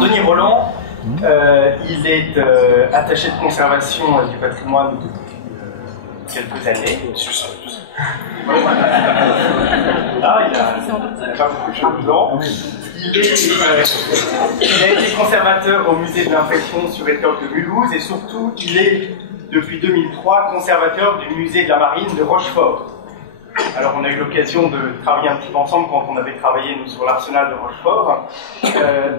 Denis Rolland, il est attaché de conservation du patrimoine depuis quelques années. Là, il n'a pas beaucoup de choses dedans. Il a été conservateur au musée de l'impression sur Étoffe de Mulhouse et surtout, il est depuis 2003 conservateur du musée de la marine de Rochefort. Alors on a eu l'occasion de travailler un petit peu ensemble quand on avait travaillé nous, sur l'arsenal de Rochefort.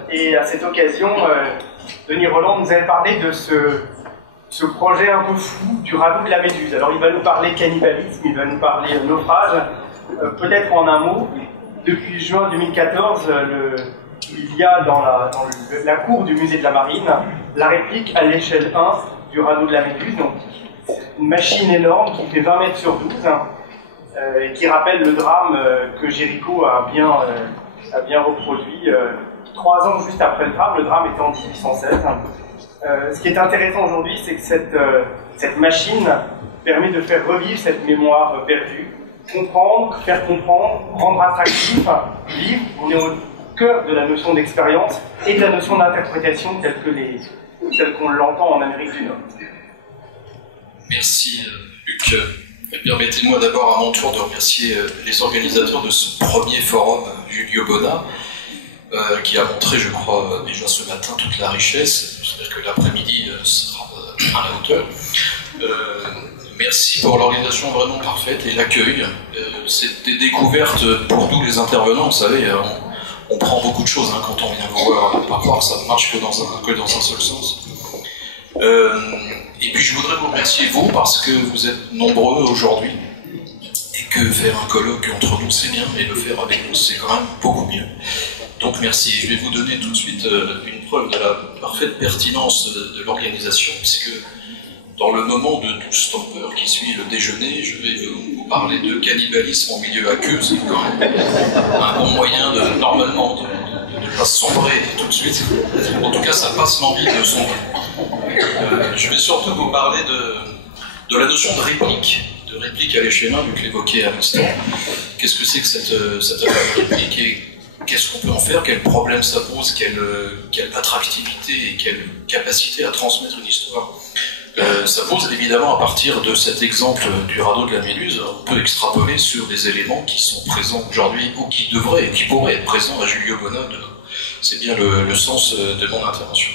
Et à cette occasion, Denis Rolland nous avait parlé de ce projet un peu fou du radeau de la Méduse. Alors il va nous parler cannibalisme, il va nous parler naufrage. Peut-être en un mot, depuis juin 2014, il y a dans la cour du musée de la marine la réplique à l'échelle 1 du radeau de la Méduse. Donc une machine énorme qui fait 20 mètres sur 12. Et qui rappelle le drame que Géricault a bien reproduit 3 ans juste après le drame était en 1816. Ce qui est intéressant aujourd'hui, c'est que cette machine permet de faire revivre cette mémoire perdue, comprendre, faire comprendre, rendre attractif, vivre. On est au cœur de la notion d'expérience et de la notion d'interprétation telle qu'on l'entend en Amérique du Nord. Merci Luc. Permettez-moi d'abord à mon tour de remercier les organisateurs de ce premier forum, Julio Bona, qui a montré, je crois, déjà ce matin toute la richesse. J'espère que l'après-midi sera à la hauteur. Merci pour l'organisation vraiment parfaite et l'accueil. C'est des découvertes pour tous les intervenants, vous savez, on prend beaucoup de choses quand on vient vous voir, pas croire que ça ne marche que dans un seul sens. Et puis je voudrais vous remercier vous parce que vous êtes nombreux aujourd'hui et que faire un colloque entre nous c'est bien, mais le faire avec nous c'est quand même beaucoup mieux. Donc merci. Je vais vous donner tout de suite une preuve de la parfaite pertinence de l'organisation, puisque dans le moment de douce tempeur qui suit le déjeuner, je vais vous parler de cannibalisme en milieu aqueux. C'est quand même un bon moyen normalement de ne pas sombrer tout de suite. En tout cas, ça passe l'envie de sombrer. Je vais surtout vous parler de la notion de réplique à l'échelle 1, Luc l'évoquait à l'instant. Qu'est-ce que c'est que cette réplique et qu'est-ce qu'on peut en faire, quels problèmes ça pose, quelle attractivité et quelle capacité à transmettre une histoire ça pose évidemment à partir de cet exemple du radeau de la Méduse. On peut extrapoler sur des éléments qui sont présents aujourd'hui ou qui devraient et qui pourraient être présents à Julio Bona demain. C'est bien le sens de mon intervention.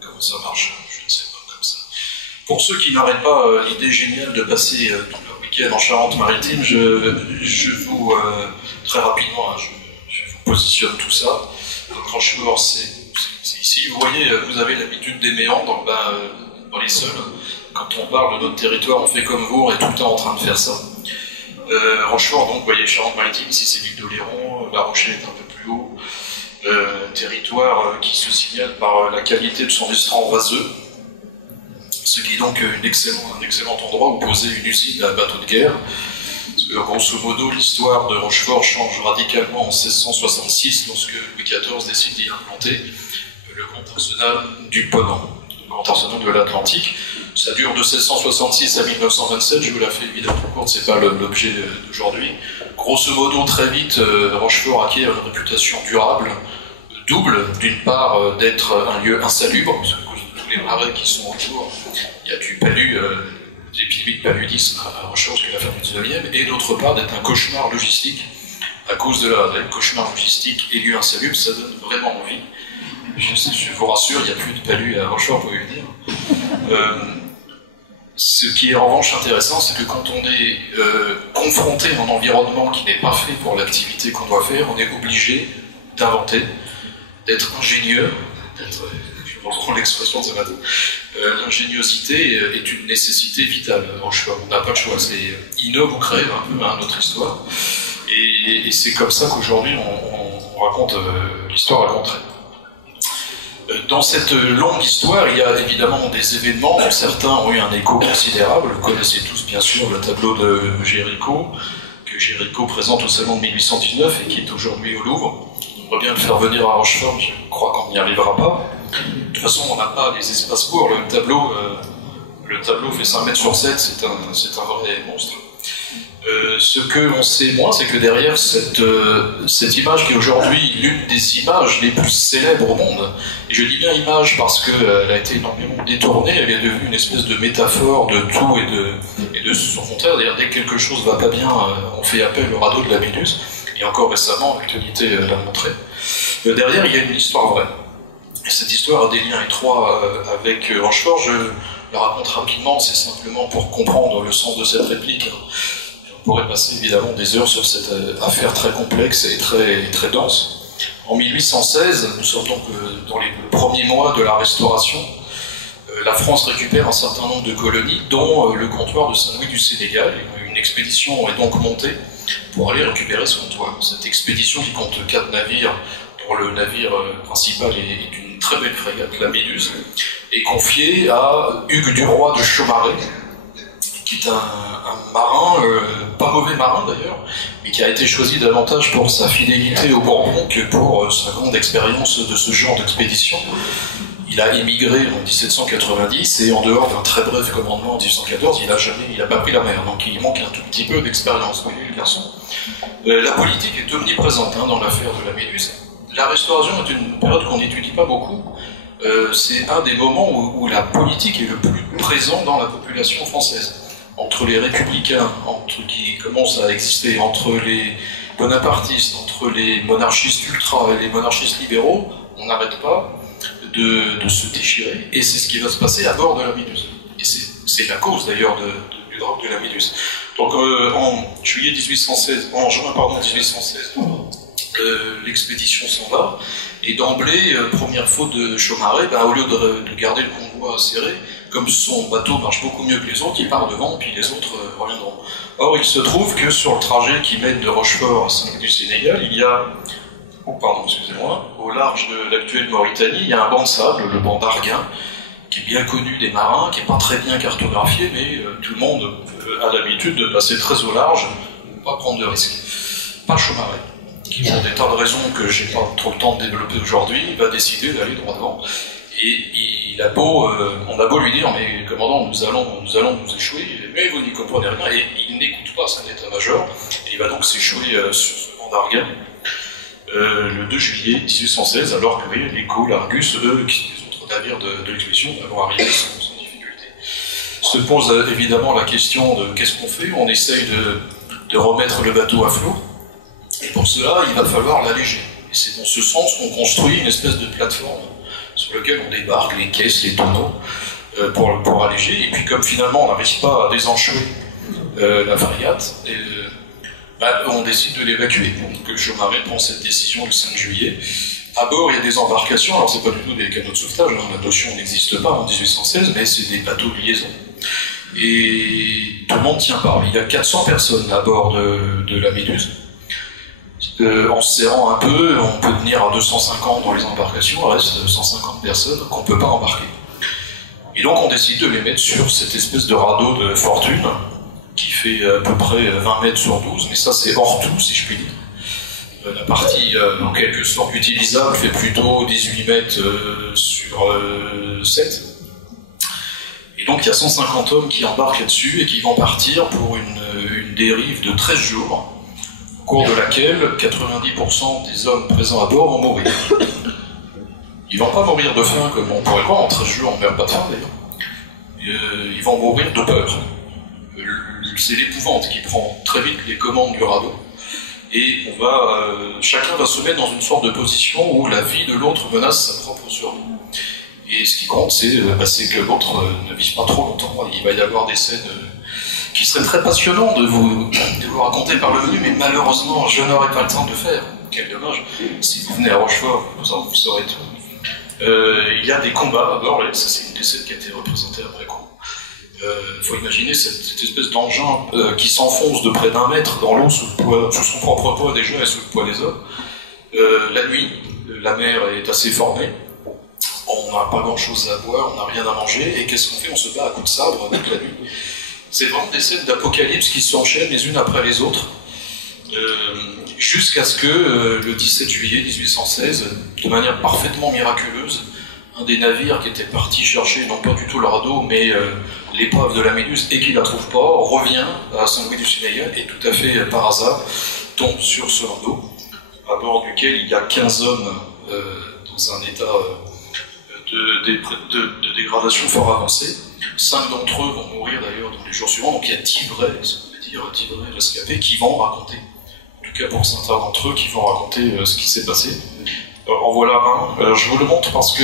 Comment ça marche? Je ne sais pas, comme ça. Pour ceux qui n'auraient pas l'idée géniale de passer tout leur week-end en Charente-Maritime, je vous, très rapidement, je vous positionne tout ça. Donc, franchement, c'est ici. Vous voyez, vous avez l'habitude des méandres, dans les sols. Quand on parle de notre territoire, on fait comme vous, on est tout le temps en train de faire ça. Rochefort, donc, vous voyez, Charente-Maritime, ici c'est l'île d'Oléron, La Rochelle est un peu plus haut. Territoire qui se signale par la qualité de son estran vaseux, ce qui est donc un excellent endroit où poser une usine à bateau de guerre. Parce que, grosso modo, l'histoire de Rochefort change radicalement en 1666 lorsque Louis XIV décide d'y implanter le grand arsenal du Ponant, le grand arsenal de l'Atlantique. Ça dure de 1666 à 1927, je vous la fais évidemment courte, c'est pas l'objet d'aujourd'hui. Grosso modo, très vite, Rochefort acquiert une réputation durable, double, d'une part d'être un lieu insalubre, parce que tous les marais qui sont autour, il y a du palu, des épidémies de paludisme à Rochefort jusqu'à la fin du 19e, et d'autre part d'être un cauchemar logistique. À cause de la cauchemar logistique et lieu insalubre, ça donne vraiment envie. Je vous rassure, il n'y a plus de palu à Rochefort, vous pouvez le dire. Ce qui est en revanche intéressant, c'est que quand on est confronté à un environnement qui n'est pas fait pour l'activité qu'on doit faire, on est obligé d'inventer, d'être ingénieux, je reprends l'expression de ce matin, l'ingéniosité est une nécessité vitale. On n'a pas le choix, c'est innove ou crève un peu notre histoire, et c'est comme ça qu'aujourd'hui on raconte l'histoire racontée. Dans cette longue histoire, il y a évidemment des événements dont certains ont eu un écho considérable. Vous connaissez tous bien sûr le tableau de Géricault, que Géricault présente au salon de 1819 et qui est aujourd'hui au Louvre. On aimerait bien le faire venir à Rochefort, mais je crois qu'on n'y arrivera pas. De toute façon, on n'a pas les espaces pour. Le tableau fait 5 mètres sur 7, c'est un vrai monstre. Ce qu'on sait moins, c'est que derrière cette image qui est aujourd'hui l'une des images les plus célèbres au monde, et je dis bien image parce qu'elle a été énormément détournée, elle est devenue une espèce de métaphore de tout et de son contraire. D'ailleurs, dès que quelque chose va pas bien, on fait appel au radeau de la Méduse, et encore récemment, l'actualité l'a montré. Derrière, il y a une histoire vraie. Et cette histoire a des liens étroits avec Rochefort. Je le raconte rapidement, c'est simplement pour comprendre le sens de cette réplique. On pourrait passer évidemment des heures sur cette affaire très complexe et très dense. En 1816, nous sommes donc dans les premiers mois de la Restauration, la France récupère un certain nombre de colonies, dont le comptoir de Saint-Louis du Sénégal. Une expédition est donc montée pour aller récupérer ce comptoir. Cette expédition qui compte 4 navires, dont le navire principal est une très belle frégate, la Méduse, est confiée à Hugues Duroy de Chaumareix, qui est un marin, pas mauvais marin d'ailleurs, mais qui a été choisi davantage pour sa fidélité au Bourbon que pour sa grande expérience de ce genre d'expédition. Il a émigré en 1790 et en dehors d'un très bref commandement en 1814, il n'a pas pris la mer, donc il manque un tout petit peu d'expérience. Vous voyez, le garçon. La politique est omniprésente dans l'affaire de la Méduse. La Restauration est une période qu'on n'étudie pas beaucoup. C'est un des moments où la politique est le plus présent dans la population française. Entre les républicains, qui commencent à exister, entre les bonapartistes, entre les monarchistes ultra et les monarchistes libéraux, on n'arrête pas de se déchirer, et c'est ce qui va se passer à bord de la Méduse. Et c'est la cause d'ailleurs du drame de la Méduse. Donc en juin 1816, l'expédition s'en va, et d'emblée, première faute de Chaumareix, au lieu de garder le convoi serré, comme son bateau marche beaucoup mieux que les autres, il part devant, puis les autres reviendront. Or, il se trouve que sur le trajet qui mène de Rochefort à Saint-Louis du Sénégal, il y a, au large de l'actuelle Mauritanie, il y a un banc de sable, le banc d'Arguin, qui est bien connu des marins, qui n'est pas très bien cartographié, mais tout le monde a l'habitude de passer très au large, ne pas prendre de risques. Pas Chaumareix, qui, pour des tas de raisons que je n'ai pas trop le temps de développer aujourd'hui, va décider d'aller droit devant. Et on a beau lui dire, mais commandant, nous allons nous échouer, mais vous n'y comprenez rien, et il n'écoute pas son état-major, et il va donc s'échouer sur ce banc d'Arguin le 2 juillet 1816, alors que les Écho, l'Argus, les autres navires de l'expédition vont arriver sans difficulté. Se pose évidemment la question de qu'est-ce qu'on fait. On essaye de remettre le bateau à flot, et pour cela, il va falloir l'alléger. Et c'est dans ce sens qu'on construit une espèce de plateforme sur laquelle on débarque les caisses, les tonneaux, pour alléger. Et puis comme finalement on n'arrive pas à désenchouer la frégate, on décide de l'évacuer. Donc Chaumareix prend cette décision le 5 juillet. À bord, il y a des embarcations, alors c'est pas du tout des canots de sauvetage, la notion n'existe pas en 1816, mais c'est des bateaux de liaison. Et tout le monde tient pas. Il y a 400 personnes à bord de la Méduse. En se serrant un peu, on peut tenir à 250 dans les embarcations, il reste 150 personnes qu'on ne peut pas embarquer. Et donc on décide de les mettre sur cette espèce de radeau de fortune, qui fait à peu près 20 mètres sur 12, mais ça c'est hors tout, si je puis dire. La partie en quelque sorte utilisable fait plutôt 18 mètres sur 7. Et donc il y a 150 hommes qui embarquent là-dessus et qui vont partir pour une dérive de 13 jours, au cours de laquelle 90% des hommes présents à bord vont mourir. Ils vont pas mourir de faim comme on pourrait croire, en 13 jours on ne meurt pas de faim d'ailleurs. Ils vont mourir de peur. C'est l'épouvante qui prend très vite les commandes du radeau. Et chacun va se mettre dans une sorte de position où la vie de l'autre menace sa propre survie. Et ce qui compte, c'est que l'autre ne vive pas trop longtemps. Il va y avoir des scènes qui seraient très passionnantes de vous raconter par le menu, mais malheureusement, je n'aurai pas le temps de faire. Quel dommage. Si vous venez à Rochefort, vous saurez tout. Il y a des combats à bord, ça c'est une des scènes qui a été représentée après coup. Il faut imaginer cette espèce d'engin qui s'enfonce de près d'1 mètre dans l'eau sous son propre poids déjà et sous le poids des hommes. La nuit, la mer est assez formée, on n'a pas grand chose à boire, on n'a rien à manger, et qu'est-ce qu'on fait? On se bat à coups de sabre toute la nuit. C'est vraiment des scènes d'apocalypse qui s'enchaînent les unes après les autres, jusqu'à ce que le 17 juillet 1816, de manière parfaitement miraculeuse, un des navires qui était parti chercher, non pas du tout le radeau, mais l'épave de la Méduse, et qui ne la trouve pas, revient à Saint-Louis-du-Sénégal, et tout à fait par hasard, tombe sur ce radeau, à bord duquel il y a 15 hommes dans un état de dégradation fort avancé. 5 d'entre eux vont mourir d'ailleurs dans les jours suivants, donc il y a 10 vrais, si on peut dire, 10 vrais rescapés qui vont raconter, en tout cas pour certains d'entre eux, qui vont raconter ce qui s'est passé. En voilà un, je vous le montre parce que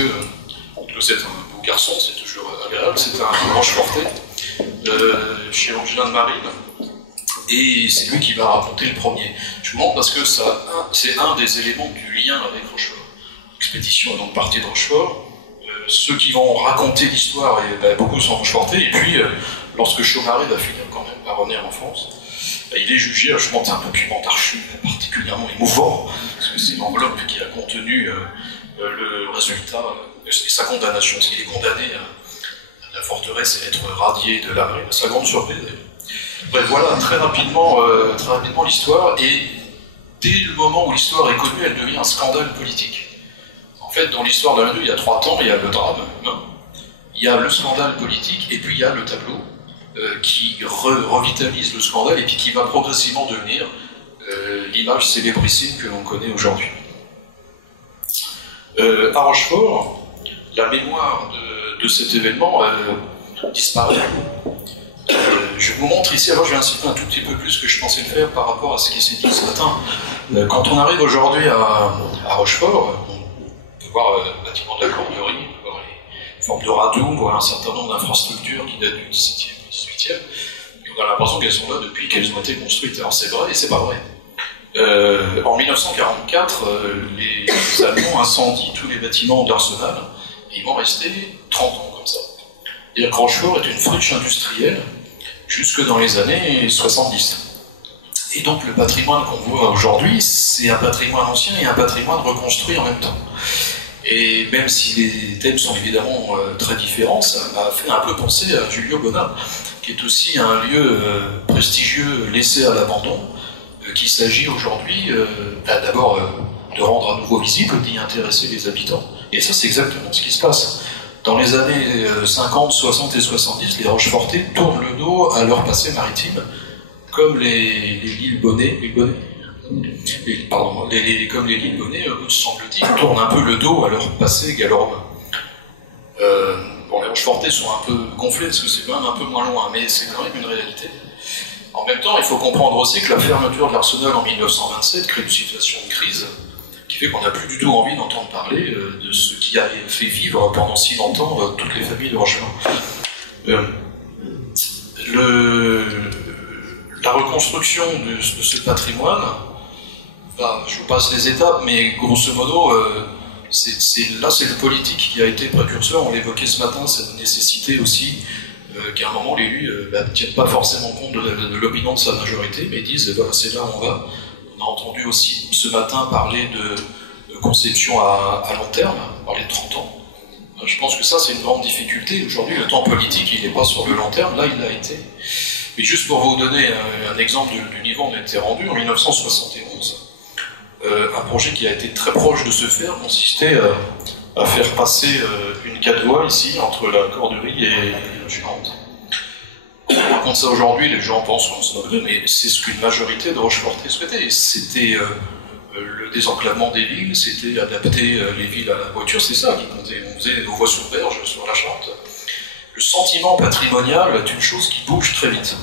c'est un beau garçon, c'est toujours agréable, c'est un Rochefortais, chez Angelin de Marine, et c'est lui qui va raconter le premier. Je vous montre parce que c'est un des éléments du lien avec Rochefort. L'expédition est donc partie de Rochefort. Ceux qui vont raconter l'histoire, beaucoup sont Rochefortais, et puis lorsque Chaumaré va finir quand même par revenir en France, il est jugé. Je montre un document d'archives particulièrement émouvant, parce que c'est l'enveloppe qui a contenu le résultat et sa condamnation, parce qu'il est condamné à la forteresse et à être radié de la marine, à sa grande surprise. Bref, voilà très rapidement l'histoire, et dès le moment où l'histoire est connue, elle devient un scandale politique. En fait, dans l'histoire de la 2, il y a 3 temps, il y a le drame humain, il y a le scandale politique, et puis il y a le tableau qui revitalise le scandale, et puis qui va progressivement devenir l'image célébrissime que l'on connaît aujourd'hui. À Rochefort, la mémoire de cet événement disparaît. Je vous montre ici, alors je vais inciter un tout petit peu plus ce que je pensais faire par rapport à ce qui s'est dit ce matin. Quand on arrive aujourd'hui à Rochefort, on peut voir le bâtiment de la Corderie, on peut voir les formes de radeaux, on voit un certain nombre d'infrastructures qui datent du XVIIe, du XVIIIe, et on a l'impression qu'elles sont là depuis qu'elles ont été construites. Alors c'est vrai et c'est pas vrai. En 1944, les Allemands incendient tous les bâtiments d'Arsenal, et ils vont rester 30 ans comme ça. Et Rochefort est une friche industrielle jusque dans les années 70. Et donc le patrimoine qu'on voit aujourd'hui, c'est un patrimoine ancien et un patrimoine reconstruit en même temps. Et même si les thèmes sont évidemment très différents, ça m'a fait un peu penser à Giulio Bona, qui est aussi un lieu prestigieux laissé à l'abandon, qu'il s'agit aujourd'hui d'abord de rendre à nouveau visible, d'y intéresser les habitants. Et ça, c'est exactement ce qui se passe. Dans les années 50, 60 et 70, les Rochefortais tournent le dos à leur passé maritime, comme les Lillebonnais, comme les Lillebonnais, semble-t-il, tournent un peu le dos à leur passé gallo-romain. Bon, les Rochefortais sont un peu gonflés, parce que c'est quand même un peu moins loin, mais c'est quand même une réalité. En même temps, il faut comprendre aussi que la fermeture de l'Arsenal en 1927 crée une situation de crise, qui fait qu'on n'a plus du tout envie d'entendre parler de ce qui avait fait vivre pendant si longtemps toutes les familles de Rochefort. La reconstruction de ce patrimoine, je vous passe les étapes, mais grosso modo, là c'est le politique qui a été précurseur. On l'évoquait ce matin, cette nécessité aussi qu'à un moment l'élu ne tienne pas forcément compte de l'opinion de sa majorité, mais disent voilà, c'est là où on va. On a entendu aussi ce matin parler de conception à long terme, parler de 30 ans. Je pense que ça, c'est une grande difficulté. Aujourd'hui, le temps politique, il n'est pas sur le long terme, là, il l'a été. Mais juste pour vous donner un exemple du niveau où on a été rendu, en 1971, un projet qui a été très proche de se faire consistait à faire passer une 4 voies ici, entre la Corderie et la Gironde. On raconte ça aujourd'hui, les gens pensent qu'on se moque d'eux, mais c'est ce qu'une majorité de Rochefortais souhaitait. C'était le désenclavement des villes, c'était adapter les villes à la voiture, c'est ça qui comptait. On faisait nos voies sur berge, sur la Charente. Le sentiment patrimonial est une chose qui bouge très vite.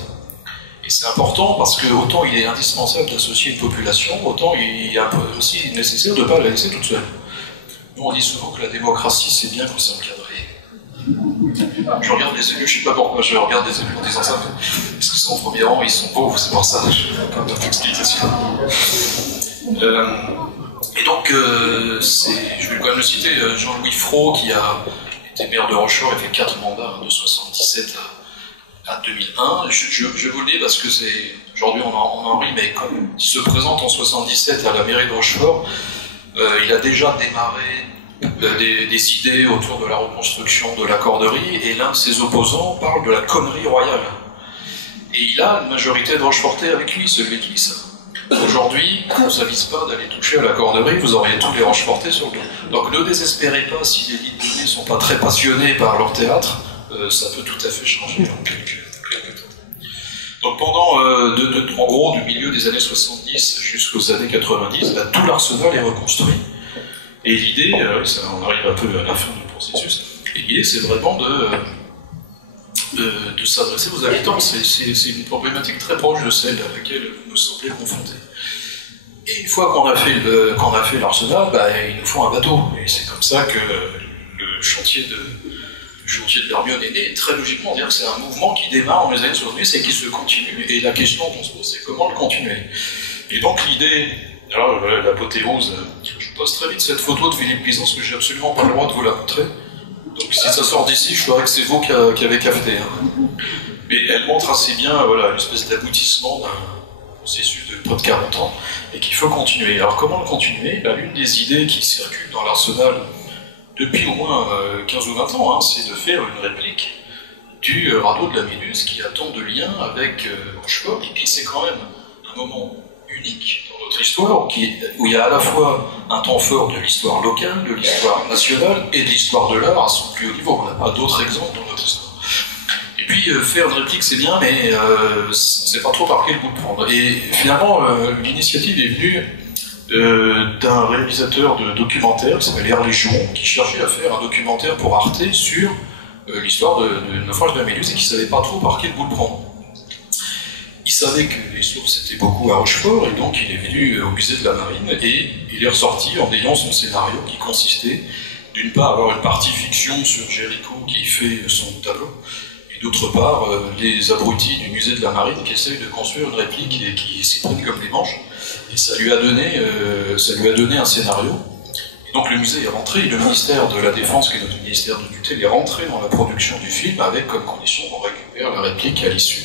Et c'est important parce que autant il est indispensable d'associer une population, autant il est un peu aussi nécessaire de ne pas la laisser toute seule. Nous on dit souvent que la démocratie c'est bien quand c'est encadré. Je regarde les élus, je ne sais pas pourquoi je regarde les élus en disant ça, parce qu'ils sont au premier rang, ils sont pauvres, c'est pour ça, je n'ai pas d'autre explication. Et donc, je vais quand même le citer, Jean-Louis Fraud, qui a été maire de Rochefort, il a fait 4 mandats, de 1977 à 2001. Je vous le dis parce que aujourd'hui on en rit, mais quand il se présente en 1977 à la mairie de Rochefort, il a déjà démarré des idées autour de la reconstruction de la Corderie, et l'un de ses opposants parle de la connerie royale. Et il a une majorité de Rochefortais avec lui, ce l'église. Aujourd'hui, ça ne vise pas d'aller toucher à la corderie, vous auriez tous les Rochefortais sur le dos. Donc ne désespérez pas si les lits de sont pas très passionnés par leur théâtre, ça peut tout à fait changer en quelques temps. Donc pendant, en gros, du milieu des années 70 jusqu'aux années 90, bah, tout l'arsenal est reconstruit. Et l'idée, on arrive un peu à la fin du processus, et l'idée c'est vraiment de s'adresser aux habitants. C'est une problématique très proche de celle à laquelle vous me semblez confrontés. Et une fois qu'on a fait l'arsenal, bah, il nous faut un bateau. Et c'est comme ça que le chantier de l'Hermione est né. Et très logiquement, dire que c'est un mouvement qui démarre dans les années 70 et qui se continue. Et la question qu'on se pose, c'est comment le continuer. Et donc l'idée, alors l'apothéose, je pose très vite cette photo de Philippe Cuisance que j'ai absolument pas le droit de vous la montrer. Donc si ça sort d'ici, je ferai que c'est vous qui avez cafeté. Hein. Mais elle montre assez bien une espèce d'aboutissement d'un processus de près de 40 ans, et qu'il faut continuer. Alors comment le continuer? L'une des idées qui circule dans l'arsenal depuis au moins 15 ou 20 ans, hein, c'est de faire une réplique du radeau de la Méduse qui a tant de liens avec Rochefort, et puis c'est quand même un moment unique dans notre histoire, où il y a à la fois un temps fort de l'histoire locale, de l'histoire nationale et de l'histoire de l'art à son plus haut niveau. On n'a pas d'autres exemples dans notre histoire. Et puis faire une réplique c'est bien, mais c'est pas trop par quel bout de prendre. Et finalement, l'initiative est venue d'un réalisateur de documentaire qui s'appelle Hervé Légion, qui cherchait à faire un documentaire pour Arte sur l'histoire de naufrage de la Méduse et qui savait pas trop par quel bout de prendre. Il savait que les sources étaient beaucoup à Rochefort, et donc il est venu au musée de la Marine, et il est ressorti en ayant son scénario qui consistait, d'une part, à avoir une partie fiction sur Géricault qui fait son tableau, et d'autre part, les abrutis du musée de la Marine qui essayent de construire une réplique et qui s'y prennent comme des manches, et ça lui a donné un scénario. Et donc le musée est rentré, et le ministère de la Défense, qui est notre ministère de tutelle, est rentré dans la production du film avec comme condition qu'on récupère la réplique à l'issue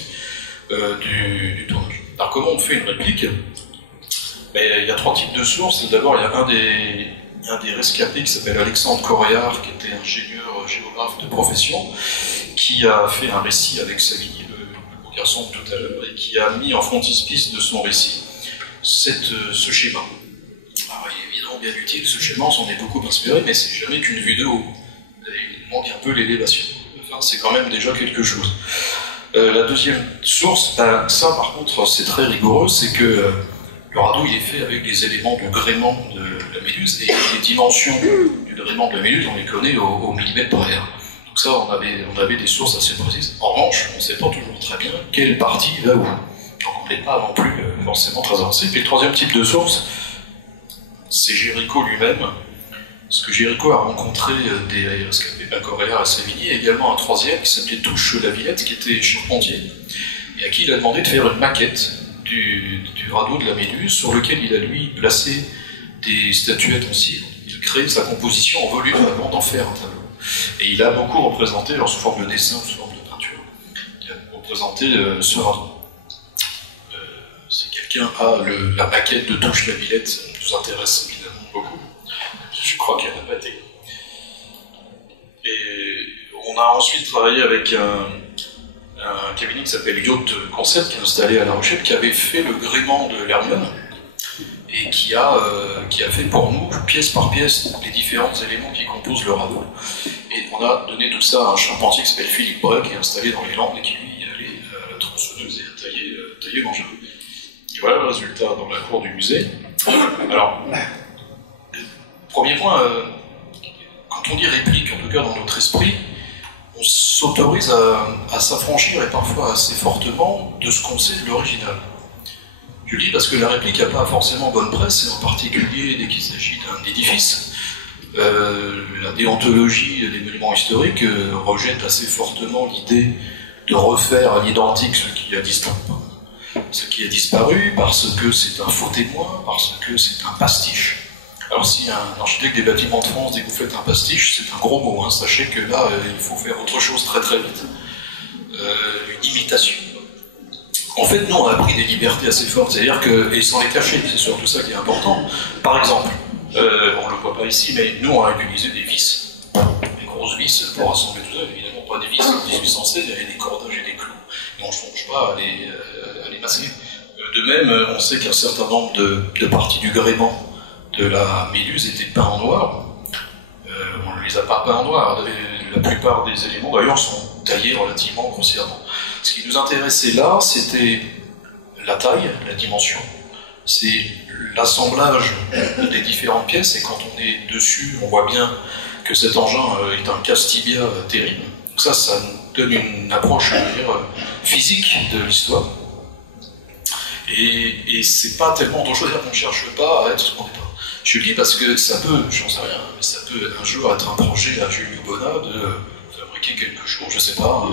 du tournage. Alors comment on fait une réplique? Il y a trois types de sources. D'abord, il y a un des rescapés qui s'appelle Alexandre Coréard, qui était ingénieur géographe de profession, qui a fait un récit avec Savigny, le garçon de tout à l'heure, et qui a mis en frontispice de son récit ce schéma. Alors, il est évidemment bien utile, ce schéma, on s'en est beaucoup inspiré, mais c'est jamais qu'une vue de haut. Il manque un peu l'élévation. Enfin, c'est quand même déjà quelque chose. La deuxième source, ça par contre c'est très rigoureux, c'est que le radeau il est fait avec des éléments de gréement de la Méduse, et les dimensions du gréement de la Méduse on les connaît au millimètre près. Donc ça on avait des sources assez précises. En revanche, on ne sait pas toujours très bien quelle partie va où. Donc on n'est pas non plus forcément très avancé. Puis le troisième type de source, c'est Géricault lui-même. Parce que Géricault a rencontré des rescapés Coréard et Savigny, et également un troisième qui s'appelait Touche la Villette, qui était charpentier, et à qui il a demandé de faire une maquette du radeau de la Méduse, sur lequel il a lui placé des statuettes en cire. Il crée sa composition en volume avant d'en faire un tableau. Et il a beaucoup représenté, alors sous forme de dessin, sous forme de peinture, il a représenté ce radeau. Si quelqu'un a la maquette de Touche la Villette, ça nous intéresse évidemment beaucoup. Je crois qu'elle n'a pas été. Et on a ensuite travaillé avec un cabinet qui s'appelle Yacht Concept, qui est installé à La Rochelle, qui avait fait le gréement de l'Hermione, et qui a fait pour nous, pièce par pièce, les différents éléments qui composent le radeau. Et on a donné tout ça à un charpentier qui s'appelle Philippe Breuil, qui est installé dans les Landes, et qui lui allait à la tronçonneuse et à tailler l'engin. Et voilà le résultat dans la cour du musée. Alors, premier point, quand on dit réplique, en tout cas dans notre esprit, on s'autorise à s'affranchir, et parfois assez fortement, de ce qu'on sait de l'original. Je le dis parce que la réplique n'a pas forcément bonne presse, et en particulier dès qu'il s'agit d'un édifice. La déontologie des monuments historiques rejette assez fortement l'idée de refaire à l'identique ce qui a disparu, parce que c'est un faux témoin, parce que c'est un pastiche. Alors si un architecte des bâtiments de France dit que vous faites un pastiche, c'est un gros mot, hein. Sachez que là, il faut faire autre chose très très vite. Une imitation. En fait, nous, on a pris des libertés assez fortes, c'est-à-dire que, et sans les cacher, c'est surtout ça qui est important. Par exemple, on ne le voit pas ici, mais nous, on a utilisé des vis. Des grosses vis pour assembler tout ça, évidemment pas des vis en 1816, il y avait des cordages et des clous. Et on ne songe pas à les masquer. De même, on sait qu'un certain nombre de parties du gréement de la Méduse étaient peints en noir. On ne les a pas peints en noir. La plupart des éléments, d'ailleurs, sont taillés relativement grossièrement. Ce qui nous intéressait là, c'était la taille, la dimension. C'est l'assemblage des différentes pièces, et quand on est dessus, on voit bien que cet engin est un casse-tibia terrible. Donc ça nous donne une approche, je veux dire, physique de l'histoire. Et c'est pas tellement dangereux, on ne cherche pas à être ce qu'on n'est pas. Je le dis parce que ça peut, j'en sais rien, mais ça peut un jour être un projet à Giulio Bona de fabriquer quelque chose, je sais pas,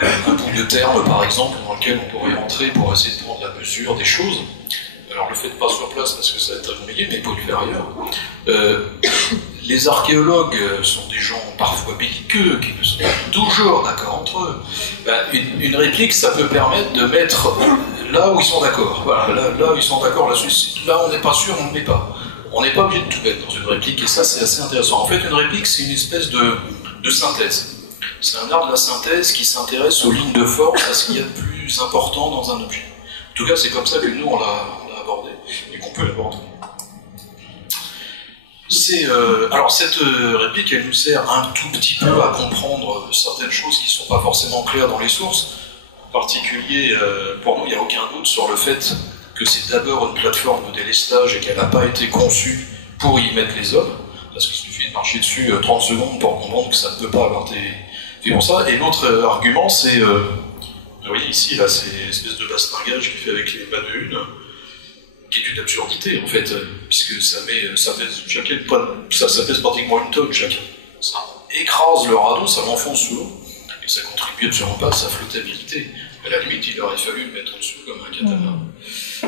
un bout de terme par exemple, dans lequel on pourrait rentrer pour essayer de prendre la mesure des choses. Alors le faites pas sur place parce que ça va être très compliqué, mais il faut le faire ailleurs. Les archéologues sont des gens parfois belliqueux, qui ne sont pas toujours d'accord entre eux. Une réplique, ça peut permettre de mettre là où ils sont d'accord. Voilà, là où ils sont d'accord, là on n'est pas sûr, on ne le met pas. On n'est pas obligé de tout mettre dans une réplique, et ça c'est assez intéressant. En fait, une réplique, c'est une espèce de synthèse. C'est un art de la synthèse qui s'intéresse aux lignes de force, à ce qu'il y a de plus important dans un objet. En tout cas, c'est comme ça que nous, on l'a abordé, et qu'on peut l'aborder. Alors, cette réplique, elle nous sert un tout petit peu à comprendre certaines choses qui ne sont pas forcément claires dans les sources. En particulier, pour nous, il n'y a aucun doute sur le fait que c'est d'abord une plateforme de délestage et qu'elle n'a pas été conçue pour y mettre les hommes, parce qu'il suffit de marcher dessus 30 secondes pour comprendre que ça ne peut pas avoir fait pour ça. Et l'autre argument, c'est, vous voyez ici, là, c'est l'espèce de bastingage qu'il fait avec les mâts de une, qui est une absurdité, en fait, puisque ça pèse pratiquement une tonne chacun. Ça écrase le radeau, ça l'enfonce sous l'eau, et ça contribue absolument pas à sa flottabilité. À la limite, il aurait fallu le mettre en dessous comme un catamaran.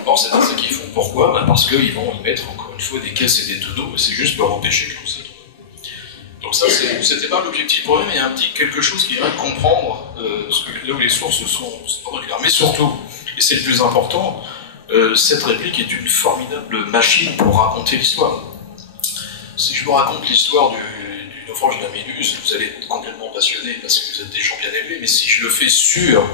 Or, c'est pas ça qu'ils font. Pourquoi? Parce qu'ils vont y mettre, encore une fois, des caisses et des tonneaux, et c'est juste pour empêcher que l'on s'étrouve. Donc ça, c'était pas l'objectif pour eux, mais il y a un petit quelque chose qui vient comprendre là où les sources sont régulières. Mais surtout, et c'est le plus important, cette réplique est une formidable machine pour raconter l'histoire. Si je vous raconte l'histoire du naufrage de la Méduse, vous allez être complètement passionné parce que vous êtes des gens bien élevés, mais si je le fais sur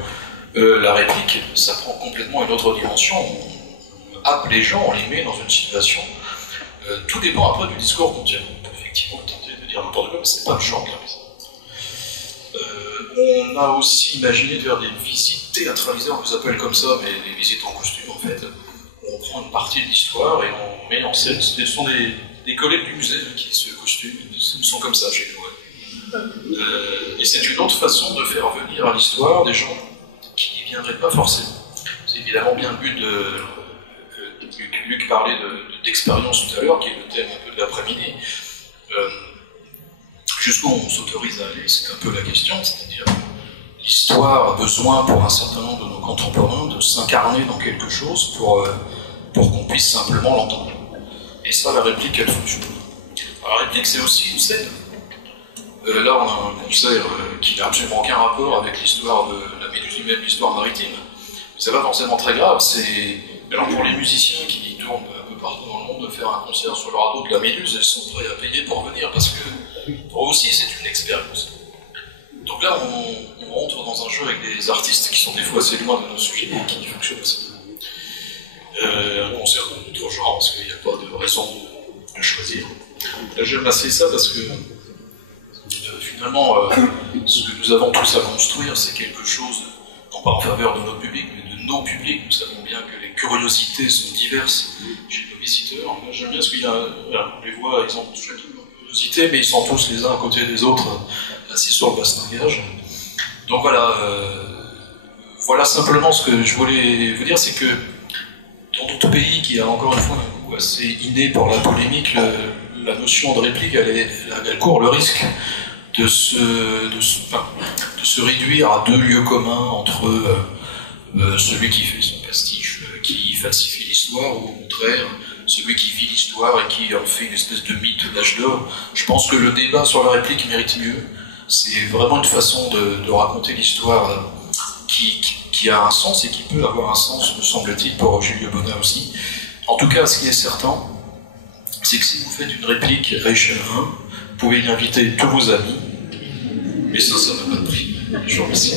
la réplique, ça prend complètement une autre dimension. On happe les gens, on les met dans une situation. Tout dépend après du discours qu'on tient. On peut effectivement tenter de dire n'importe quoi, mais c'est pas le genre de la maison. On a aussi imaginé de faire des visites théâtralisées, on les appelle comme ça, mais des visites en costume en fait. On prend une partie de l'histoire et on met en scène. Ce sont des collègues du musée qui se costument, ils sont comme ça chez nous. Et c'est une autre façon de faire venir à l'histoire des gens qui n'y viendraient pas forcément. C'est évidemment bien le but Luc parlait d'expérience tout à l'heure, qui est le thème un peu de l'après-midi. Jusqu'où on s'autorise à aller, c'est un peu la question, c'est-à-dire l'histoire a besoin pour un certain nombre de nos contemporains de s'incarner dans quelque chose pour qu'on puisse simplement l'entendre. Et ça, la réplique, elle fonctionne. Alors, la réplique, c'est aussi une scène. Là, on a un concert qui n'a absolument aucun rapport avec l'histoire de la Méduse, même l'histoire maritime. C'est pas forcément très grave, alors pour les musiciens qui tournent un peu partout dans le monde, de faire un concert sur le radeau de la Méduse, ils sont prêts à payer pour venir, parce que pour eux aussi, c'est une expérience. Donc là, on rentre dans un jeu avec des artistes qui sont des fois assez loin de nos sujets et qui fonctionnent assez bien. Un concert d'un autre genre, parce qu'il n'y a pas de raison de choisir. Là, j'aime assez ça parce que finalement, ce que nous avons tous à construire, c'est quelque chose, non pas en faveur de notre public, mais de nos publics. Nous savons bien que les curiosités sont diverses chez nos visiteurs. Là, j'aime bien parce qu'il y a, on les voit, ils ont chacun leur curiosité, mais ils sont tous les uns à côté des autres, assis sur le bastingage. Donc voilà, voilà simplement ce que je voulais vous dire, c'est que dans d'autres pays qui a encore une fois un goût assez inné pour la polémique, la notion de réplique, elle court le risque de se réduire à deux lieux communs entre celui qui fait son pastiche, qui falsifie l'histoire, ou au contraire, celui qui vit l'histoire et qui en fait une espèce de mythe d'âge d'or. Je pense que le débat sur la réplique mérite mieux. C'est vraiment une façon de raconter l'histoire qui a un sens et qui peut avoir un sens, me semble-t-il, pour Giulio Bona aussi. En tout cas, ce qui est certain, c'est que si vous faites une réplique à échelle 1, vous pouvez y inviter tous vos amis, et ça n'a pas de prix. Je vous remercie.